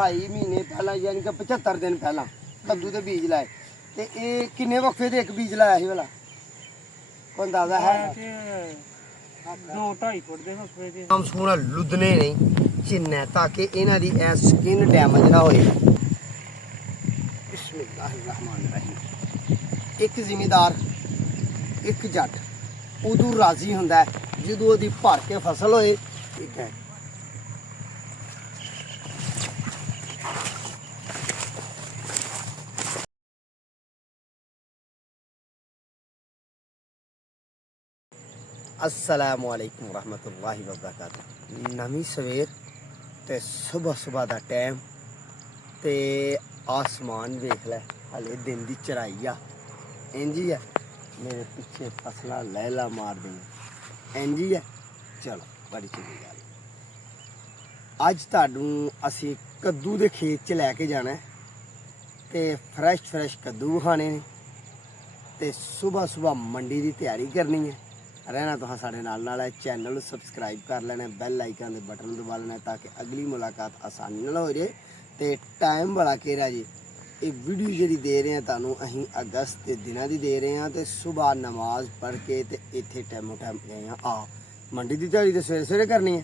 2.5 ਮਹੀਨੇ ਪਹਿਲਾਂ ਯਾਨੀ ਕਿ 75 ਦਿਨ ਪਹਿਲਾਂ ਕੱਦੂ ਦੇ ਬੀਜ ਲਾਏ ਤੇ ਇਹ ਕਿੰਨੇ ਵਕਫੇ ਦੇ ਇੱਕ ਬੀਜ ਲਾਇਆ ਸੀ ਵਾਲਾ ਕੋਈ ਅੰਦਾਜ਼ਾ ਹੈ 2-2.5 ਫੁੱਟ ਦੇ ਵਕਫੇ ਦੇ ਆਮ ਸੋਹਣਾ ਲੁੱਦਨੇ ਨਹੀਂ ਚਿੰਨਾ ਤਾਂ ਕਿ ਇਹਨਾਂ ਦੀ ਐ ਸਕਿਨ ਡੈਮੇਜ ਨਾ ਹੋਏ। ਬਿਸਮਿਲ੍ਲਾਹਿਰਰਹਿਮਾਨਿਰਰਹੀਮ। ਇੱਕ ਜ਼ਿਮੀਦਾਰ ਇੱਕ ਜੱਟ ਉਦੋਂ ਰਾਜ਼ੀ ਹੁੰਦਾ ਜਦੋਂ ਉਹਦੀ ਭਰ ਕੇ ਫਸਲ ਹੋਏ। ਠੀਕ ਹੈ अस्सलामुअलैकुम रहमतुल्लाहि व बरकातुहू। नवी सवेर ते सुबह सुबह का टाइम ते आसमान देख लै हले दिन की चढ़ाई आ इंज ही है। मेरे पिछे फसल लैला मार देंगे इंज ही है। चलो बड़ी चंगी गल अज तुहानू असी कद्दू के खेत च लैके जाना है ते फ्रैश कद्दू खाने ने ते सुबह सुबह मंडी की तैयारी करनी है। रहना तो साढ़े नाल है। चैनल सबसक्राइब कर लेना, बैल आइकन के बटन दबा लेना ताकि अगली मुलाकात आसानी नाल हो जाए। तो टाइम बड़ा घेरा जी ये वीडियो जी दे रहे हैं तुहानू अहीं अगस्त के दिनों की दे रहे हैं। तो सुबह नमाज पढ़ के तो इत्थे टाइमो टाइम गए हैं आ मंडी की ध्याड़ी तो सवेरे सवेरे करनी है।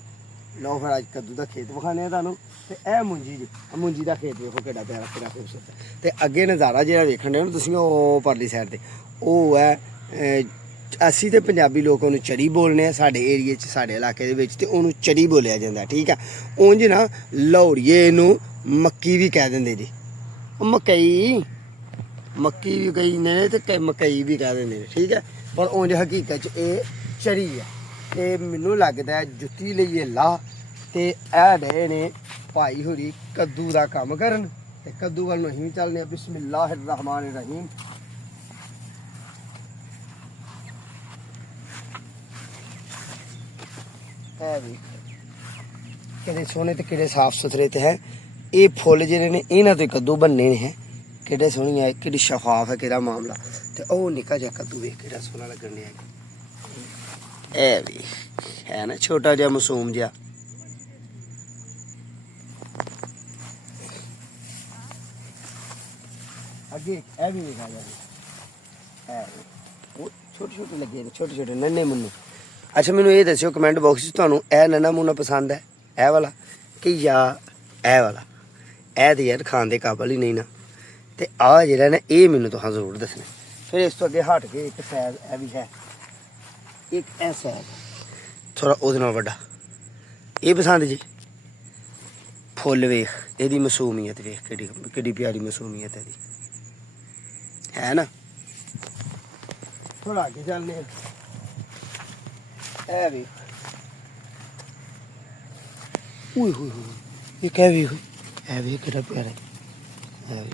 लो फिर अज कद्दू का खेत विखाने तुहानू ते ए मुंजी जी मुंजी का खेत देखो कितना प्यारा कितना खूबसूरत। तो अगे नज़ारा जो वेखण दे तुसीं ओह परली साइड ते ओह है असी तो पंजाबी लोग उन्होंने चरी बोलने साढ़े एरिए साढ़े इलाके के उन्होंने चरी बोलिया जाता। ठीक है उंज ना लाहौरिए इनू मक्की भी कह देंगे जी मकई मक्की भी कई ने तो मकई भी कह देंगे। ठीक है पर उंज हकीकत ये चरी है। तो मैनू लगता है जुत्ती लिए ला तो यह डे ने भाई होरी कद्दू का काम करन ते कद्दू वाल असीं चलने। बिस्मिल्लाहिर्रहमानिर्रहीम। है भी कि सोने तो कि साफ सुथरे तो है ये फुल जे ने इन्हों तो कद्दू बनने हैं कि सोहनी है कि शफाफ है कि मामला। तो वह निका जहा कद्दू वेख कि सोहना लगन है भी है ना छोटा जहा मासूम जहा। अगे यह भी देखा जाए छोटे छोटे लगे छोटे छोटे नन्हे मुन्ने। अच्छा मैनू ये दस्यो कमेंट बॉक्स तुहानू ए नन्हा मुन्ना पसंद है ए वाला कि या ए वाला। ए तो यार खान के काबल ही नहीं ना। तो आ जरा ना ये मैनू तुहां जरूर दसना। फिर इस तो अगे हट के एक सैज ए भी है एक ए सैज थोड़ा उहदे नाल वड्डा ये पसंद जी। फुल वेख इहदी मासूमियत वेख किड्डी प्यारी मासूमियत है ना। थोड़ा आगे चलने है भी ओए होए होए ये क्या भी कितना प्यारा है भी।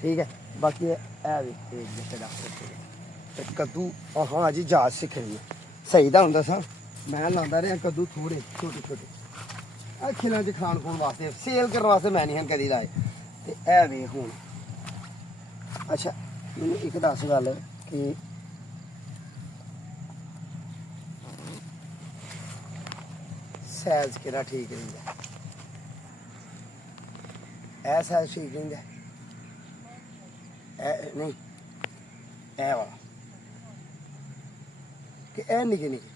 ठीक है बाकी है भी एक जैसे डॉक्टर कद्दू हाँ जी जाच सीख रही है सही तो होंगे सर। मैं लाता रहा कद्दू थोड़े छोटे छोटे खिलों च खान खून वास्ते सेल करने वास्ते मैं नहीं कभी लाए। तो है भी हूँ अच्छा मैंने एक दस गल कि सैज कि ठीक रहा ए सैज ठीक रहा नहीं ए वाला कि ए निके निके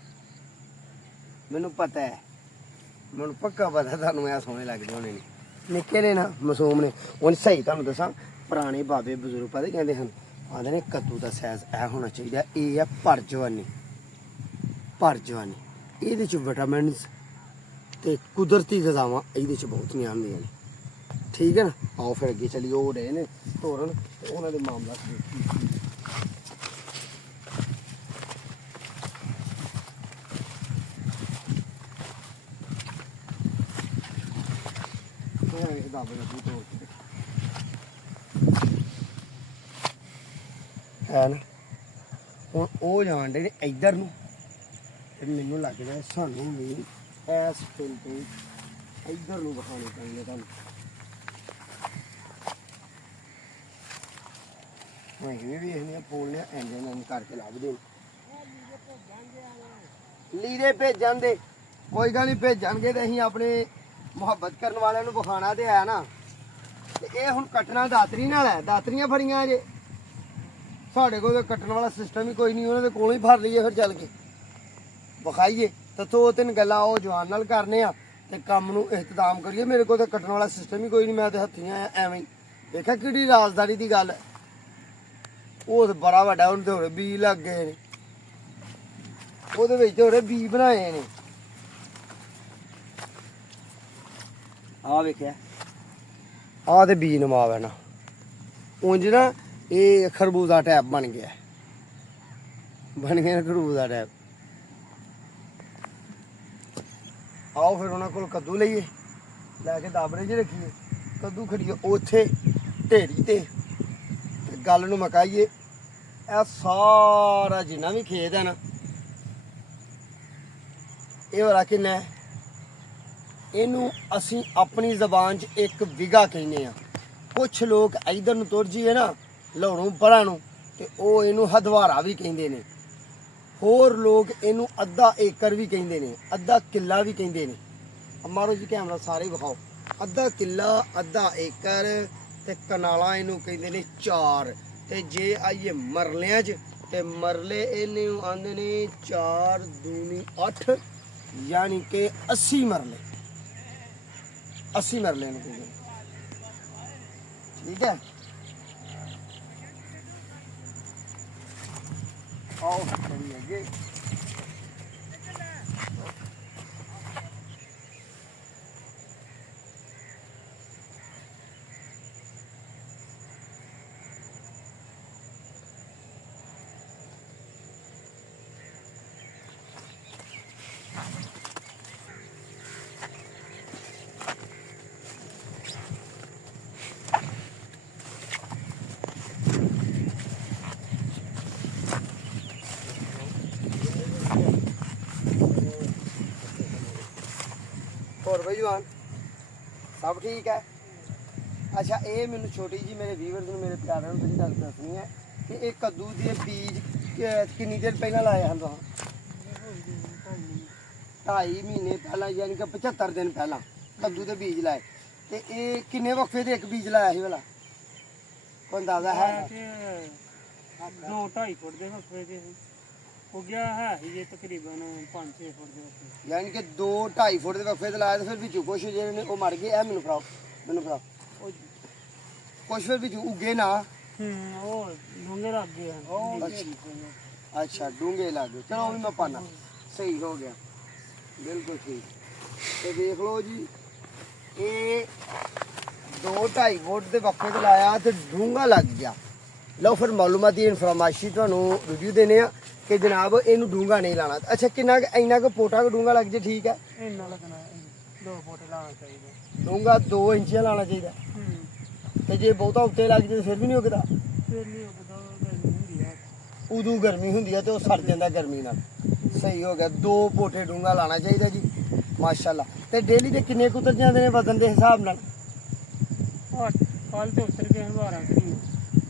मैनू पता है मैं पक्का पता तुहानू ए सोहने लगते होने निके ने ना मासूम ने उन सही तुहानू दसा पुराने बाबे बजुर्ग पता कहते हैं आते ने कद्दू का सैज ए होना चाहिए। ये है भर जवानी ये विटामिन ते कुदरती गजावां ये बहुत नहीं आंदियां ने। ठीक है ना आओ फिर अगे चलिए वो डे ने तोड़न उन्होंने मामला है ना हूँ वो जान डे इधर नूं मैनू लगता है सानू भी इस फिल तो इधर नूं विखाने चाहिए तुहानू। असीं भी वेखने बोलने इंजन करके लभदे लीरे भेजन दे ਕੋਈ ਗੱਲ ਨਹੀਂ ਭੇਜਣਗੇ ਤੇ ਅਸੀਂ ਆਪਣੇ ਮੁਹੱਬਤ ਕਰਨ ਵਾਲਿਆਂ ਨੂੰ ਵਿਖਾਣਾ ਤੇ ਹੈ ਨਾ। ਤੇ ਇਹ ਹੁਣ ਕੱਟਣਾ ਦਾਤਰੀ ਨਾਲ ਹੈ, ਦਾਤਰੀਆਂ ਫੜੀਆਂ ਜੇ ਸਾਡੇ ਕੋਲ, ਕੱਟਣ ਵਾਲਾ ਸਿਸਟਮ ਹੀ ਕੋਈ ਨਹੀਂ, ਉਹਨਾਂ ਦੇ ਕੋਲੋਂ ਹੀ ਫੜ ਲਈਏ ਫਿਰ ਚੱਲ ਕੇ ਵਿਖਾਈਏ। ਤੇ 2-3 ਗੱਲਾਂ ਉਹ ਜਵਾਨ ਨਾਲ ਕਰਨੇ ਆ ਤੇ ਕੰਮ ਨੂੰ ਇਖਤਤਾਮ ਕਰੀਏ। ਮੇਰੇ ਕੋਲ ਤਾਂ ਕੱਟਣ ਵਾਲਾ ਸਿਸਟਮ ਹੀ ਕੋਈ ਨਹੀਂ, ਮੈਂ ਤੇ ਹੱਥੀਂ ਆਇਆ ਐਵੇਂ ਹੀ। ਦੇਖਿਆ ਕਿਹੜੀ ਰਾਜ਼ਦਾਰੀ ਦੀ ਗੱਲ, ਉਹ ਤੇ ਬੜਾ ਵੱਡਾ, ਉਹਨੂੰ ਤੇ ਹੋਰੇ ਬੀ ਲੱਗ ਗਏ ਨੇ, ਉਹਦੇ ਵਿੱਚ ਹੋਰੇ ਬੀ ਬਣਾਏ ਨੇ। ਆਹ ਵੇਖਿਆ, ਆਹ ਤੇ ਬੀ ਨਮਾਵ ਹੈ ਨਾ, ਉਂਝ ਨਾ ਇਹ ਖਰਬੂਜ਼ਾ ਟੈਪ ਬਣ ਗਿਆ, ਬਣ ਗਿਆ ਖਰਬੂਜ਼ਾ ਟੈਪ। ਆਓ ਫਿਰ ਉਹਨਾਂ ਕੋਲ ਕੱਦੂ ਲਈਏ, ਲੈ ਕੇ ਦਾਬੜੇ 'ਚ ਰੱਖੀਏ, ਕੱਦੂ ਖੜੀਏ ਉੱਥੇ ਢੇਰੀ ਤੇ ਗੱਲ ਨੂੰ ਮਕਾਈਏ। ਇਹ ਸਾਰਾ ਜਿੰਨਾ ਵੀ ਖੇਤ ਹੈ ਨਾ, ਇਹ ਵਾਲਾ ਕਿੰਨਾ ਹੈ, ਇਹਨੂੰ ਅਸੀਂ ਆਪਣੀ ਜ਼ਬਾਨ 'ਚ 1 ਵਿਗਾ ਕਹਿੰਦੇ ਆ। ਕੁਛ ਲੋਕ ਇਧਰ ਨੂੰ ਤੁਰ ਜੀਏ ਨਾ ਲਾਉਣੋਂ ਪਰਾਂ ਨੂੰ, ਤੇ ਉਹ ਇਹਨੂੰ ਹਦਵਾਰਾ ਵੀ ਕਹਿੰਦੇ ਨੇ। ਹੋਰ ਲੋਕ ਇਹਨੂੰ ਅੱਧਾ ਏਕੜ ਵੀ ਕਹਿੰਦੇ ਨੇ, ਅੱਧਾ ਕਿੱਲਾ ਵੀ ਕਹਿੰਦੇ ਨੇ। ਮਾਰੋ ਜੀ ਕੈਮਰਾ, ਸਾਰੇ ਵਿਖਾਓ। ਅੱਧਾ ਕਿੱਲਾ, ਅੱਧਾ ਏਕੜ ਤੇ ਕਨਾਲਾਂ ਇਹਨੂੰ ਕਹਿੰਦੇ ਨੇ 4। ਤੇ ਜੇ ਆਈਏ ਮਰਲਿਆਂ 'ਚ, ਤੇ ਮਰਲੇ ਇਹਨੂੰ ਆਂਦੇ ਨੇ 4 ਦੂਣੀ 8, ਯਾਨੀ ਕਿ 80 ਮਰਲੇ। 80 ਮਰਲੇ ਨੂੰ ਕਹਿੰਦੇ, ਠੀਕ ਹੈ। ਆਓ ਕਰੀ ਅੱਗੇ। ਹੋਰ ਬਈ ਜਵਾਨ ਸਭ ਠੀਕ ਹੈ। ਅੱਛਾ, ਇਹ ਮੈਨੂੰ ਛੋਟੀ ਜੀ ਮੇਰੇ ਵੀਵਰਸ ਨੂੰ, ਮੇਰੇ ਪਿਆਰਿਆਂ ਨੂੰ ਜਿਹੜੀ ਗੱਲ ਦੱਸਣੀ ਹੈ ਕਿ ਇਹ ਕੱਦੂ ਦੇ ਬੀਜ ਕਿੰਨੀ ਦੇਰ ਪਹਿਲਾਂ ਲਾਏ ਹਨ? 2.5 ਮਹੀਨੇ ਪਹਿਲਾਂ, ਯਾਨੀ ਕਿ 75 ਦਿਨ ਪਹਿਲਾਂ ਕੱਦੂ ਦੇ ਬੀਜ ਲਾਏ। ਤੇ ਇਹ ਕਿੰਨੇ ਵਕਫੇ ਦੇ ਇੱਕ ਬੀਜ ਲਾਇਆ ਸੀ ਵਾਲਾ, ਕੋਈ ਅੰਦਾਜ਼ਾ ਹੈ? 2-2.5 ਫੁੱਟ ਦੇ ਵਕਫੇ ਦੇ ਹੋ ਗਿਆ ਹੈ ਜੀ, ਤਕਰੀਬਨ 5-6 ਫੁੱਟ ਦੇ ਵਕਫੇ, ਯਾਨੀ ਕਿ 2-2.5 ਫੁੱਟ ਦੇ ਵਕਫੇ ਤੇ ਲਾਇਆ। ਤੇ ਫਿਰ ਵਿੱਚੋਂ ਕੁਛ ਜਿਹੜੇ ਨੇ ਉਹ ਮਰ ਗਏ। ਇਹ ਮੈਨੂੰ ਫੜਾਓ, ਮੈਨੂੰ ਫੜਾਓ। ਕੁਛ ਫਿਰ ਵਿੱਚੋਂ ਉੱਗੇ ਨਾ, ਉਹ ਡੂੰਘੇ ਲੱਗ ਗਏ ਹਨ। ਅੱਛਾ, ਡੂੰਘੇ ਲੱਗ ਗਏ। ਚਲੋ ਉਹ ਵੀ ਮੈਂ ਪਾਣਾ, ਸਹੀ ਹੋ ਗਿਆ, ਬਿਲਕੁਲ ਠੀਕ। ਤੇ ਦੇਖ ਲਓ ਜੀ, ਇਹ 2-2.5 ਫੁੱਟ ਦੇ ਵਕਫੇ ਤੇ ਲਾਇਆ ਤੇ ਡੂੰਘਾ ਲੱਗ ਗਿਆ। ਲਓ ਫਿਰ ਮਾਲੂਮਾਤੀ ਇਨਫੋਰਮੇਸ਼ਨ ਤੁਹਾਨੂੰ ਰਿਵਿਊ ਦੇਣੇ ਆ ਕਿ ਜਨਾਬ ਇਹਨੂੰ ਡੂੰਘਾ ਨਹੀਂ ਲਾਣਾ। ਅੱਛਾ, ਕਿੰਨਾ ਇੰਨਾ ਕੁ ਪੋਟਾ ਕੁ ਡੂੰਘਾ ਲੱਗ ਜੇ, ਠੀਕ ਹੈ। ਇੰਨਾ ਲੱਗਣਾ, 2 ਫੁੱਟ ਲਾਉਣਾ ਚਾਹੀਦਾ। ਡੂੰਘਾ 2 ਇੰਚੀਆਂ ਲਾਣਾ ਚਾਹੀਦਾ। ਤੇ ਜੇ ਬਹੁਤਾ ਉੱਤੇ ਲੱਗ ਜੇ ਫਿਰ ਵੀ ਨਹੀਂ ਉੱਗਦਾ? ਫਿਰ ਨਹੀਂ ਉੱਗਦਾ, ਗਰਮੀ ਹੁੰਦੀ ਹੈ, ਉਦੋਂ ਗਰਮੀ ਹੁੰਦੀ ਹੈ ਤੇ ਉਹ ਸੜ ਜਾਂਦਾ ਗਰਮੀ ਨਾਲ। ਸਹੀ ਹੋ ਗਿਆ, 2 ਪੋਟੇ ਡੂੰਘਾ ਲਾਣਾ ਚਾਹੀਦਾ ਜੀ, ਮਾਸ਼ਾਅੱਲਾ। ਤੇ ਡੇਲੀ ਦੇ ਕਿੰਨੇ ਕੁ ਉਤਰ ਜਾਂਦੇ ਨੇ ਵਜ਼ਨ ਦੇ ਹਿਸਾਬ ਨਾਲ? ਕੱਲ ਤੇ ਉਤਰ ਗਏ 12 ਧਰੀਆਂ।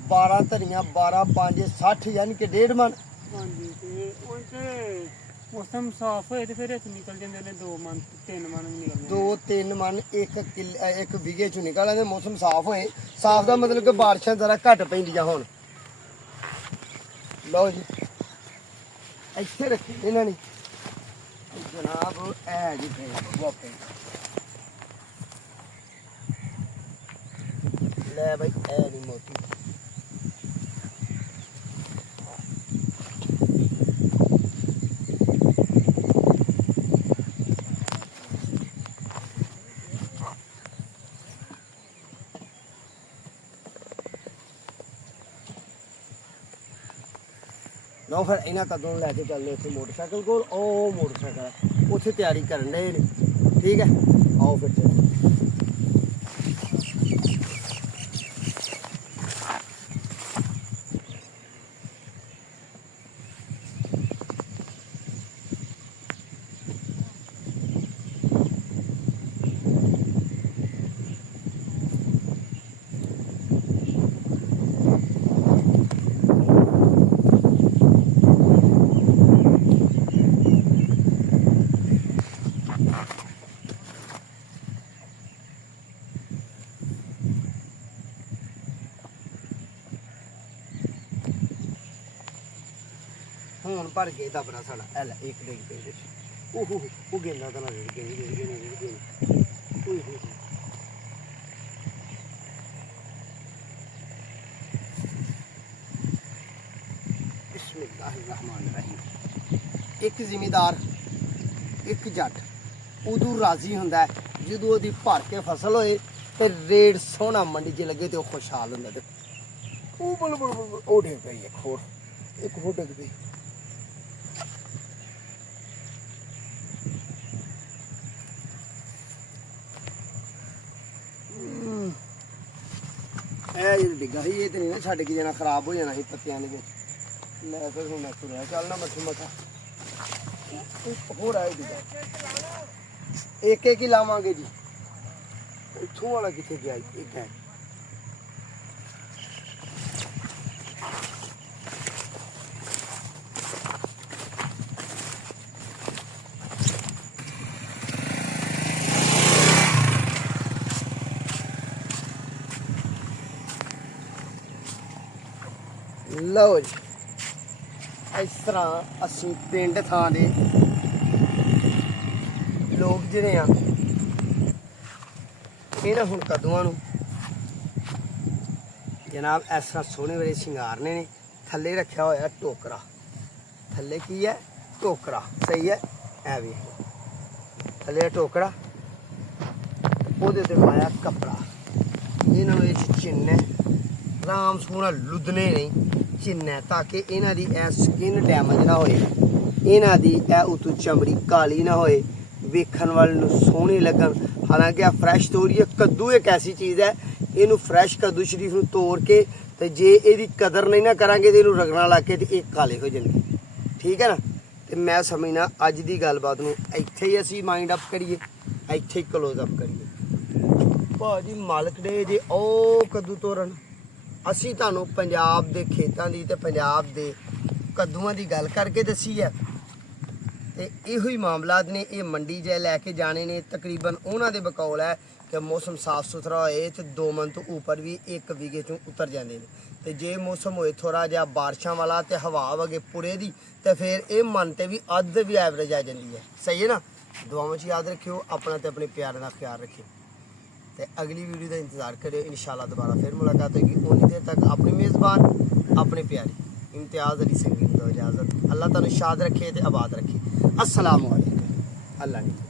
12 ਧਰੀਆਂ, 12 5 60, ਯਾਨੀ ਕਿ 1.5 ਮਣ। ਹਾਂਜੀ, ਤੇ ਉਹ ਤੇ ਮੌਸਮ ਸਾਫ਼ ਹੋਏ ਤੇ ਫਿਰ ਇੱਥੇ ਨਿਕਲ ਜਾਂਦੇ ਨੇ 2 ਮਣ 3 ਮਣ ਵੀ ਨਿਕਲ ਜਾਂਦੇ। 2-3 ਮਣ ਇੱਕ ਵਿਗੇ ਚੋਂ ਨਿਕਲ ਆਉਂਦੇ, ਮੌਸਮ ਸਾਫ਼ ਹੋਏ। ਸਾਫ਼ ਦਾ ਮਤਲਬ ਕਿ ਬਾਰਿਸ਼ਾਂ ਜ਼ਰਾ ਘੱਟ ਪੈਂਦੀਆਂ ਹੋਣ। ਲਓ ਜੀ, ਇੱਥੇ ਰੱਖੀ ਇਹਨਾਂ ਨੇ ਜਨਾਬ, ਇਹ ਜੀ ਵਾਪੇ ਲੈ ਬਈ, ਇਹ ਨਹੀਂ ਮੋਤੀ। ਲਓ ਫਿਰ ਇਹਨਾਂ ਕਦੋਂ ਲੈ ਕੇ ਚੱਲਦੇ ਉੱਥੇ ਮੋਟਰਸਾਈਕਲ ਕੋਲ, ਉਹ ਮੋਟਰਸਾਈਕਲ ਹੈ ਉੱਥੇ ਤਿਆਰੀ ਕਰਨ ਡਏ ਨੇ, ਠੀਕ ਹੈ। ਆਓ ਫਿਰ ਚੱਲਦੇ। ਭਰ ਕੇ ਦਬਰਾ ਸਾਡਾ ਐ ਲੈ ਇੱਕ ਡਿੱਗ ਪਈ ਵਿੱਚ ਉਹ ਗੇਂਦਾ ਤਾਂ ਨਾ ਰੇੜ ਗਈ ਓਏ ਬਿਸਮਿਲ੍ਲਾਹਿਰਰਹਿਮਾਨਿਰਰਹੀਮ। ਇੱਕ ਜ਼ਿਮੀਦਾਰ ਇੱਕ ਜੱਟ ਉਦੋਂ ਰਾਜ਼ੀ ਹੁੰਦਾ ਹੈ ਜਦੋਂ ਉਹਦੀ ਭਰ ਕੇ ਫਸਲ ਹੋਏ ਤੇ ਰੇਟ ਸੋਹਣਾ ਮੰਡੀ 'ਚ ਲੱਗੇ ਤੇ ਉਹ ਖੁਸ਼ਹਾਲ ਹੁੰਦਾ। ਤੇ ਉਹ ਬਲ ਉਹ ਡਿੱਗ ਪਈ ਇੱਕ ਹੋਰ ਡਿੱਗ ਪਈ। ਇਹ ਜਿਹੜੀ ਡਿੱਗਾ ਸੀ ਇਹ ਤੇ ਨਹੀਂ ਨਾ ਛੱਡ ਕੇ ਜਾਣਾ, ਖਰਾਬ ਹੋ ਜਾਣਾ ਸੀ ਪੱਤਿਆਂ ਦੇ ਵਿੱਚ। ਲੈ ਫਿਰ ਹੁਣ ਤੁਰਿਆ ਚੱਲਣਾ ਮੱਠੂ ਮੱਠਾ ਹੋਰ ਆਏ ਡਿੱਗਾ ਇੱਕ ਹੀ ਲਾਵਾਂਗੇ ਜੀ। ਇੱਥੋਂ ਵਾਲਾ ਕਿੱਥੇ ਗਿਆ ਇੱਕ ਹੈ ਲਓ ਜੀ। ਇਸ ਤਰ੍ਹਾਂ ਅਸੀਂ ਪਿੰਡ ਥਾਂ ਦੇ ਲੋਕ ਜਿਹੜੇ ਆ ਇਹਨਾਂ ਹੁਣ ਕਦੂਆਂ ਨੂੰ ਜਨਾਬ ਇਸ ਤਰ੍ਹਾਂ ਸੋਹਣੇ ਵੇਲੇ ਸ਼ਿੰਗਾਰਨੇ ਨੇ। ਥੱਲੇ ਰੱਖਿਆ ਹੋਇਆ ਟੋਕਰਾ, ਥੱਲੇ ਕੀ ਹੈ ਟੋਕਰਾ, ਸਹੀ ਹੈ ਐ ਵੀ ਥੱਲੇ ਟੋਕਰਾ, ਉਹਦੇ ਤੇ ਪਾਇਆ ਕੱਪੜਾ। ਇਹਨਾਂ ਨੂੰ ਇਹ ਚਿੰਨ੍ਹ ਆਰਾਮ ਸੋਹਣਾ ਲੁੱਦਣੇ ਨਹੀਂ ਚਿੰਨ੍ਹ ਤਾਂ ਕਿ ਇਹਨਾਂ ਦੀ ਇਹ ਸਕਿਨ ਡੈਮੇਜ ਨਾ ਹੋਏ, ਇਹਨਾਂ ਦੀ ਇਹ ਉਤੋਂ ਚਮੜੀ ਕਾਲੀ ਨਾ ਹੋਏ, ਵੇਖਣ ਵਾਲੇ ਨੂੰ ਸੋਹਣੇ ਲੱਗਣ। ਹਾਲਾਂਕਿ ਆ ਫਰੈਸ਼ ਤੋੜੀਏ ਕੱਦੂ ਇੱਕ ਐਸੀ ਚੀਜ਼ ਹੈ, ਇਹਨੂੰ ਫਰੈਸ਼ ਕੱਦੂ ਸ਼ਰੀਫ ਨੂੰ ਤੋੜ ਕੇ ਤੇ ਜੇ ਇਹਦੀ ਕਦਰ ਨਹੀਂ ਨਾ ਕਰਾਂਗੇ ਤੇ ਇਹਨੂੰ ਰਗੜਾਂ ਲਾ ਕੇ ਤੇ ਇਹ ਕਾਲੇ ਹੋ ਜਾਣਗੇ। ਠੀਕ ਹੈ ਨਾ। ਤੇ ਮੈਂ ਸਮਝਣਾ ਅੱਜ ਦੀ ਗੱਲਬਾਤ ਨੂੰ ਇੱਥੇ ਹੀ ਅਸੀਂ ਮਾਈਂਡ ਅਪ ਕਰੀਏ, ਇੱਥੇ ਹੀ ਕਲੋਜ਼ ਅਪ ਕਰੀਏ। ਭਾਜੀ ਮਾਲਕ ਦੇ ਜੇ ਉਹ ਕੱਦੂ ਤੋਰਨ, ਅਸੀਂ ਤੁਹਾਨੂੰ ਪੰਜਾਬ ਦੇ ਖੇਤਾਂ ਦੀ ਤੇ ਪੰਜਾਬ ਦੇ ਕੱਦੂਆਂ ਦੀ ਗੱਲ ਕਰਕੇ ਦੱਸੀ ਹੈ। ਤੇ ਇਹੋ ਹੀ ਮਾਮਲਾਤ ਨੇ। ਇਹ ਮੰਡੀ ਜੇ ਲੈ ਕੇ ਜਾਣੇ ਨੇ ਤਕਰੀਬਨ ਉਹਨਾਂ ਦੇ ਬਕੌਲ ਹੈ ਕਿ ਮੌਸਮ ਸਾਫ ਸੁਥਰਾ ਹੋਏ ਤੇ 2 ਮਣ ਤੋਂ ਉੱਪਰ ਵੀ ਇੱਕ ਵਿਗੇ ਚੋਂ ਉਤਰ ਜਾਂਦੇ ਨੇ। ਤੇ ਜੇ ਮੌਸਮ ਹੋਏ ਥੋੜਾ ਜਿਹਾ ਬਾਰਿਸ਼ਾਂ ਵਾਲਾ ਤੇ ਹਵਾ ਵਗੇ ਪੁਰੇ ਦੀ ਤੇ ਫਿਰ ਇਹ ਮਨ ਤੇ ਵੀ ਅੱਧ ਵੀ ਐਵਰੇਜ ਆ ਜਾਂਦੀ ਹੈ। ਸਹੀ ਹੈ ਨਾ। ਦੁਆਵਾਂ 'ਚ ਯਾਦ ਰੱਖਿਓ, ਆਪਣਾ ਤੇ ਆਪਣੇ ਪਿਆਰ ਦਾ ਖਿਆਲ ਰੱਖਿਓ ਤੇ ਅਗਲੀ ਵੀਡੀਓ ਦਾ ਇੰਤਜ਼ਾਰ ਕਰਿਓ। ਇਨਸ਼ਾਅੱਲਾ ਦੁਬਾਰਾ ਫਿਰ ਮੁਲਾਕਾਤ ਹੋਏਗੀ। ਉਨੀ ਦੇਰ ਤੱਕ ਆਪਣੇ ਮੇਜ਼ਬਾਨ ਆਪਣੇ ਪਿਆਰੇ ਇम्तियाज़ अली संगीन दो इजाज़त। अल्लाह ताला शाद रखे ते आबाद रखे। अस्सलामु अलैकुम। अल्लाह ने